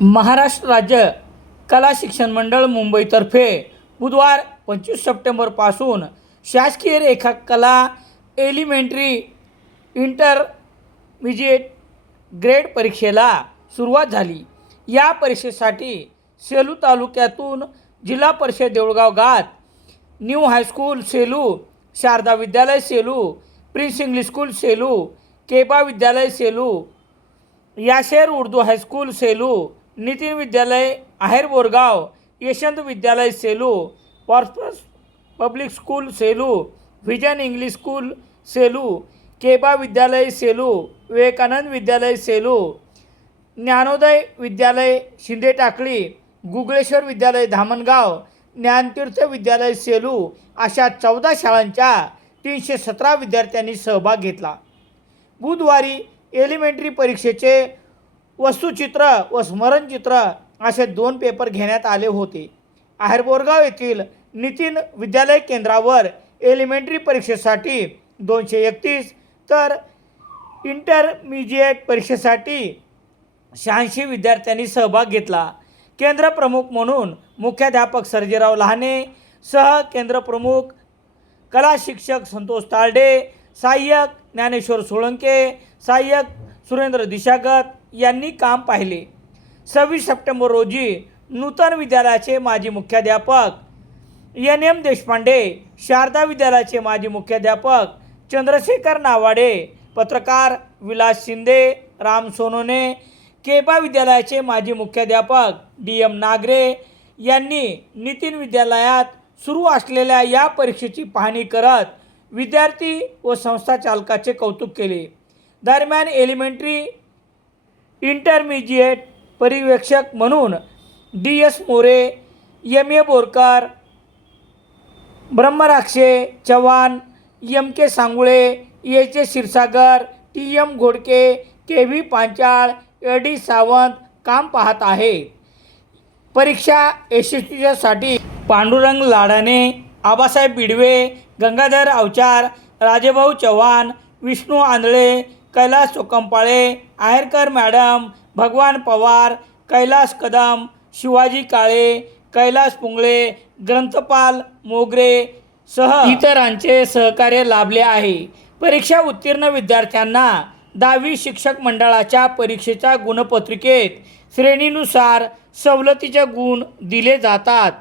महाराष्ट्र राज्य कला शिक्षण मंडळ मुंबईतर्फे बुधवार पंचवीस सप्टेंबरपासून शासकीय रेखा कला एलिमेंटरी इंटरमिजिएट ग्रेड परीक्षेला सुरुवात झाली. या परीक्षेसाठी सेलू तालुक्यातून जिल्हा परिषद देऊळगाव गात new high school Selu Sharada Vidyalaya Selu prince English school Selu Keba Vidyalaya Selu याशेर Urdu high school Selu Nitin Vidyalaya Aher Borgaon Yashwant Vidyalaya Selu पॉर्पस public school Selu vision English school Selu Keba Vidyalaya Selu Vivekananda विद्यालय सेलू ज्ञानोदय विद्यालय शिंदे टाकळी गुगळेश्वर विद्यालय धामणगाव ज्ञानतीर्थ विद्यालय सेलू अशा चौदा शाळांच्या तीनशे सतरा विद्यार्थ्यांनी सहभाग घेतला. बुधवारी एलिमेंटरी परीक्षेचे वस्तुचित्र व स्मरणचित्र असे दोन पेपर घेण्यात आले होते. आहेरबोरगाव येथील नितीन विद्यालय केंद्रावर एलिमेंटरी परीक्षेसाठी दोनशे एकतीस तर इंटरमिजिएट परीक्षेसाठी शहाऐंशी विद्यार्थ्यांनी सहभाग घेतला. केंद्रप्रमुख म्हणून मुख्याध्यापक सर्जेराव लहाने सह केंद्रप्रमुख कला शिक्षक संतोष ताळडे सहाय्यक ज्ञानेश्वर सोळंके सहाय्यक सुरेंद्र दिशागत यांनी काम पाहिले. सव्वीस सप्टेंबर रोजी नूतन विद्यालयाचे माजी मुख्याध्यापक एन एम देशपांडे शारदा विद्यालयाचे माजी मुख्याध्यापक चंद्रशेखर नावाडे पत्रकार विलास शिंदे राम सोनोने केबा विद्यालयाचे माजी मुख्याध्यापक डी एम नागरे यांनी नितीन विद्यालयात सुरू असलेल्या या परीक्षेची पाहणी करत विद्यार्थी व संस्था चालकाचे कौतुक केले. दरम्यान एलिमेंटरी इंटरमिजिएट परिवेक्षक म्हणून D S More M A Borkar Brahmarakshe Chavan M K Sangule H A Kshirsagar T M Ghodke K V Panchal A D Sawant काम पाहत आहे. परीक्षा यशस्वीसाठी पांडुरंग लाडाने आबासाहेब बिडवे गंगाधर अवचार राजेभाऊ चव्हाण विष्णू आंधळे कैलास चोकंपाळे आहेरकर मॅडम भगवान पवार कैलास कदम शिवाजी काळे कैलास पुंगळे ग्रंथपाल मोगरे सह इतरांचे सहकार्य लाभले आहे. परीक्षा उत्तीर्ण विद्यार्थ्यांना दहावी शिक्षक मंडळाच्या परीक्षेच्या गुणपत्रिकेत श्रेणीनुसार सवलतीचे गुण दिले जातात.